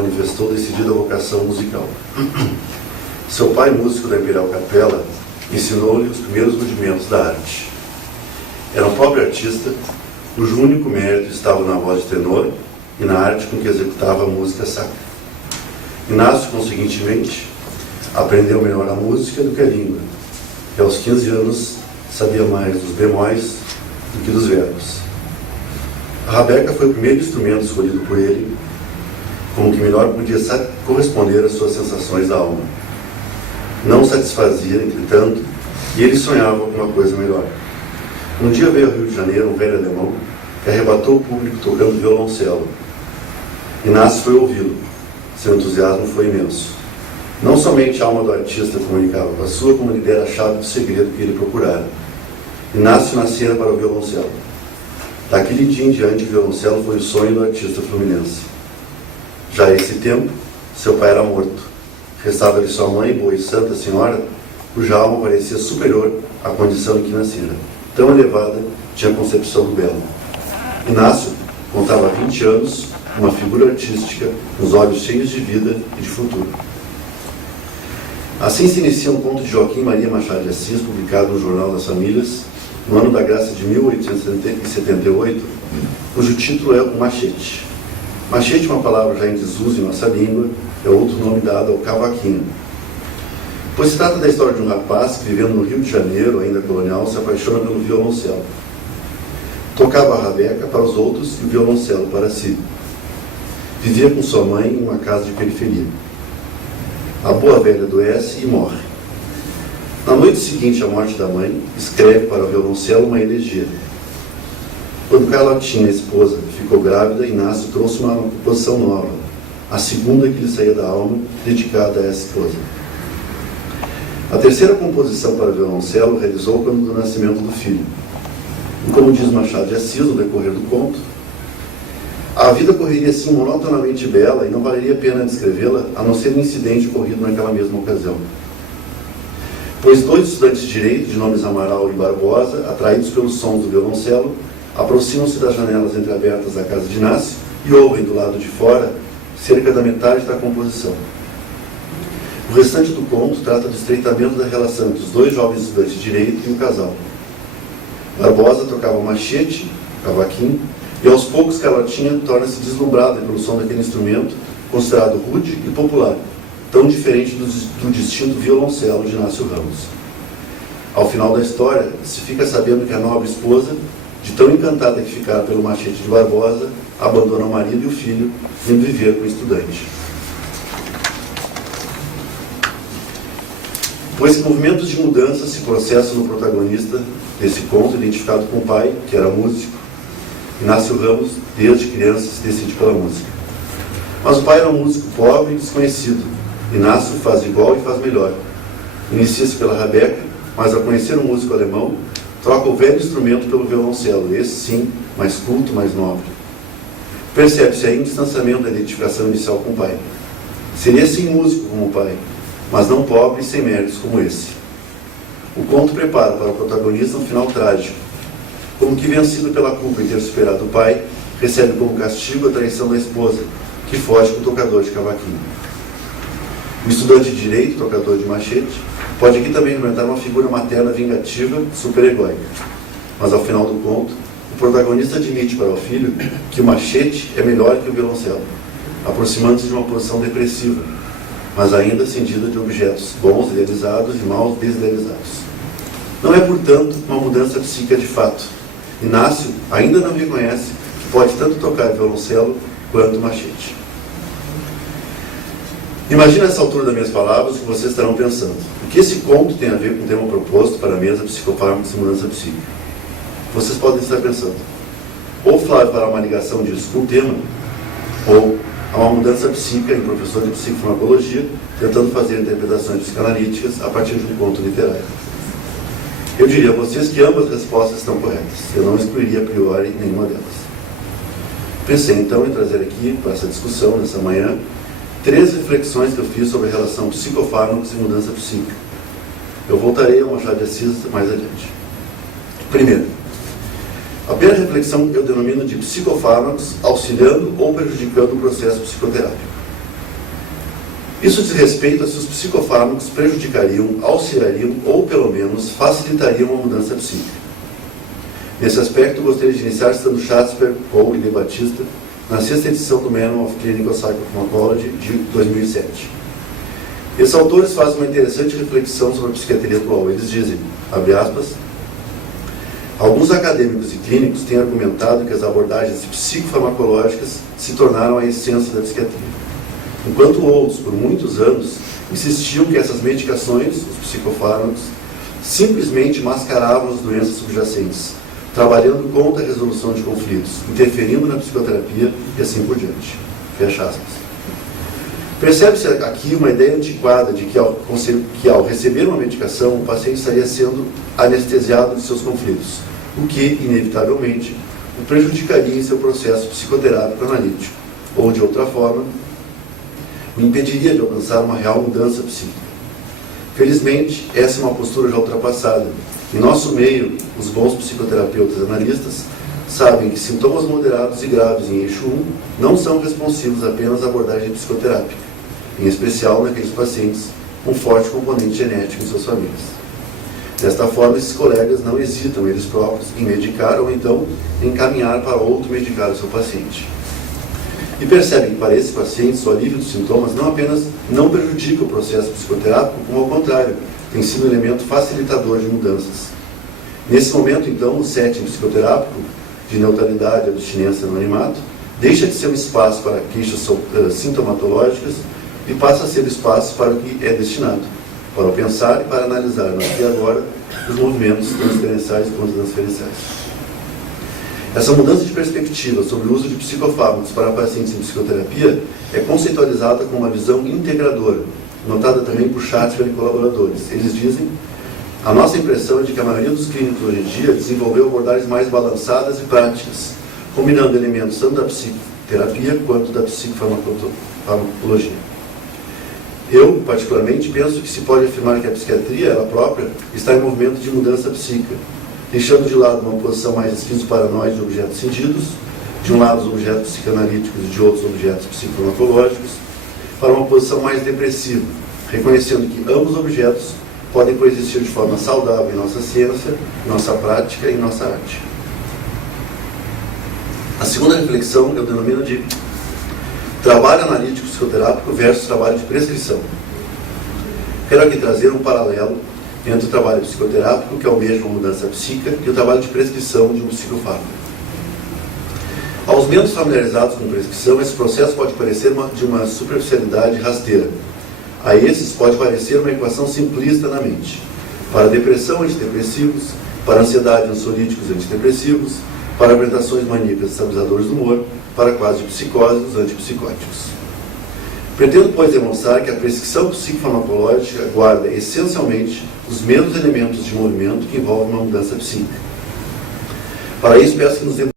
manifestou decidida vocação musical. Seu pai, músico da Imperial Capela, ensinou-lhe os primeiros rudimentos da arte. Era um pobre artista, cujo único mérito estava na voz de tenor e na arte com que executava a música sacra. Inácio, conseguintemente, aprendeu melhor a música do que a língua, e aos 15 anos sabia mais dos bemóis do que dos verbos. A rabeca foi o primeiro instrumento escolhido por ele, como que melhor podia corresponder às suas sensações da alma. Não o satisfazia, entretanto, e ele sonhava com uma coisa melhor. Um dia veio ao Rio de Janeiro um velho alemão que arrebatou o público tocando violoncelo. Inácio foi ouvi-lo. Seu entusiasmo foi imenso. Não somente a alma do artista comunicava com a sua, como lhe dera a chave do segredo que ele procurara. Inácio nascera para o violoncelo. Daquele dia em diante, o violoncelo foi o sonho do artista fluminense. Já a esse tempo, seu pai era morto. Restava-lhe sua mãe, boa e santa senhora, cuja alma parecia superior à condição em que nascera. Tão elevada tinha a concepção do belo. Inácio contava 20 anos, uma figura artística, os olhos cheios de vida e de futuro. Assim se inicia um conto de Joaquim Maria Machado de Assis, publicado no Jornal das Famílias, no ano da graça de 1878, cujo título é O Machete. Machete é uma palavra já em desuso em nossa língua, é outro nome dado ao cavaquinho. Pois se trata da história de um rapaz que, vivendo no Rio de Janeiro, ainda colonial, se apaixona pelo violoncelo. Tocava a rabeca para os outros e o violoncelo para si. Vivia com sua mãe em uma casa de periferia. A boa velha adoece e morre. Na noite seguinte à morte da mãe, escreve para o violoncelo uma elegia. Quando Carlotinha, a esposa, ficou grávida, Inácio trouxe uma composição nova, a segunda que lhe saía da alma, dedicada a essa esposa. A terceira composição para o violoncelo realizou quando do nascimento do filho. E como diz Machado de Assis no decorrer do conto, a vida correria assim monotonamente bela e não valeria a pena descrevê-la, a não ser um incidente ocorrido naquela mesma ocasião. Pois dois estudantes de direito, de nomes Amaral e Barbosa, atraídos pelos sons do violoncelo, aproximam-se das janelas entreabertas da casa de Inácio e ouvem do lado de fora cerca da metade da composição. O restante do conto trata do estreitamento da relação entre os dois jovens estudantes de direito e o casal. Barbosa tocava machete, cavaquinho, e aos poucos Carlotinha torna-se deslumbrada pelo som daquele instrumento, considerado rude e popular, tão diferente do distinto violoncelo de Inácio Ramos. Ao final da história, se fica sabendo que a nobre esposa, de tão encantada que ficara pelo machete de Barbosa, abandona o marido e o filho, indo viver com o estudante. Pois que movimentos de mudança se processam no protagonista desse conto, identificado com o pai, que era músico. Inácio Ramos, desde criança, se decide pela música. Mas o pai era um músico pobre e desconhecido. Inácio faz igual e faz melhor. Inicia-se pela rabeca, mas ao conhecer um músico alemão, troca o velho instrumento pelo violoncelo, esse sim, mais culto, mais nobre. Percebe-se aí um distanciamento da identificação inicial com o pai. Seria sim músico como o pai, mas não pobre e sem méritos como esse. O conto prepara para o protagonista um final trágico. Como que vencido pela culpa em ter superado o pai, recebe como castigo a traição da esposa, que foge com o tocador de cavaquinho. O estudante de direito, tocador de machete, pode aqui também representar uma figura materna vingativa, superegóica. Mas ao final do conto, o protagonista admite para o filho que o machete é melhor que o violoncelo, aproximando-se de uma posição depressiva, mas ainda cindida de objetos bons idealizados e maus desidealizados. Não é, portanto, uma mudança psíquica de fato. Inácio ainda não reconhece que pode tanto tocar violoncelo quanto machete. Imagina essa altura das minhas palavras o que vocês estarão pensando. O que esse conto tem a ver com o tema proposto para a mesa Psicofármacos e Mudança Psíquica? Vocês podem estar pensando, ou Flávio fará uma ligação disso com o tema, ou há uma mudança psíquica em professor de psicofarmacologia tentando fazer interpretações psicanalíticas a partir de um conto literário. Eu diria a vocês que ambas as respostas estão corretas. Eu não excluiria a priori nenhuma delas. Pensei então em trazer aqui, para essa discussão, nessa manhã, 3 reflexões que eu fiz sobre a relação psicofármacos e mudança psíquica. Eu voltarei ao Machado de Assis mais adiante. Primeiro, a primeira reflexão eu denomino de psicofármacos auxiliando ou prejudicando o processo psicoterápico. Isso diz respeito a se os psicofármacos prejudicariam, auxiliariam ou, pelo menos, facilitariam uma mudança psíquica. Nesse aspecto, gostaria de iniciar citando Schatzberg, Paul e De Battista, na 6ª edição do Manual of Clinical Psychopharmacology de 2007. Esses autores fazem uma interessante reflexão sobre a psiquiatria atual. Eles dizem, abre aspas, alguns acadêmicos e clínicos têm argumentado que as abordagens psicofarmacológicas se tornaram a essência da psiquiatria, enquanto outros, por muitos anos, insistiam que essas medicações, os psicofármacos, simplesmente mascaravam as doenças subjacentes, trabalhando contra a resolução de conflitos, interferindo na psicoterapia e assim por diante. Fecha aspas. Percebe-se aqui uma ideia antiquada de que ao receber uma medicação, o paciente estaria sendo anestesiado de seus conflitos, o que, inevitavelmente, o prejudicaria em seu processo psicoterápico analítico, ou, de outra forma, o impediria de alcançar uma real mudança psíquica. Felizmente, essa é uma postura já ultrapassada. Em nosso meio, os bons psicoterapeutas analistas sabem que sintomas moderados e graves em eixo 1 não são responsivos apenas à abordagem psicoterápica, em especial naqueles pacientes com forte componente genético em suas famílias. Desta forma, esses colegas não hesitam eles próprios em medicar ou então encaminhar para outro medicar o seu paciente. E percebem que para esses pacientes o alívio dos sintomas não apenas não prejudica o processo psicoterápico, como ao contrário, tem sido um elemento facilitador de mudanças. Nesse momento, então, o setting psicoterápico de neutralidade, abstinência e anonimato deixa de ser um espaço para queixas sintomatológicas e passa a ser o espaço para o que é destinado, para o pensar e para analisar no aqui e agora os movimentos transferenciais e contra-transferenciais. Essa mudança de perspectiva sobre o uso de psicofármacos para pacientes em psicoterapia é conceitualizada com uma visão integradora, notada também por Schatzberg e colaboradores. Eles dizem, a nossa impressão é de que a maioria dos clínicos hoje em dia desenvolveu abordagens mais balançadas e práticas, combinando elementos tanto da psicoterapia quanto da psicofarmacologia. Eu, particularmente, penso que se pode afirmar que a psiquiatria, ela própria, está em movimento de mudança psíquica, deixando de lado uma posição mais esquizoparanoide de objetos sentidos, de um lado os objetos psicanalíticos e de outros objetos psicofarmacológicos, para uma posição mais depressiva, reconhecendo que ambos os objetos podem coexistir de forma saudável em nossa ciência, em nossa prática e em nossa arte. A segunda reflexão eu denomino de trabalho analítico psicoterápico versus trabalho de prescrição. Quero aqui trazer um paralelo entre o trabalho psicoterápico, que almeja uma mudança psíquica, e o trabalho de prescrição de um psicofármaco. Aos menos familiarizados com prescrição, esse processo pode parecer de uma superficialidade rasteira. A esses pode parecer uma equação simplista na mente. Para depressão, antidepressivos; para ansiedade, ansiolíticos, antidepressivos; para apresentações maníacas, estabilizadores do humor; para quadros de psicose, os antipsicóticos. Pretendo, pois, demonstrar que a prescrição psicofarmacológica guarda essencialmente os mesmos elementos de movimento que envolvem uma mudança psíquica. Para isso, peço que nos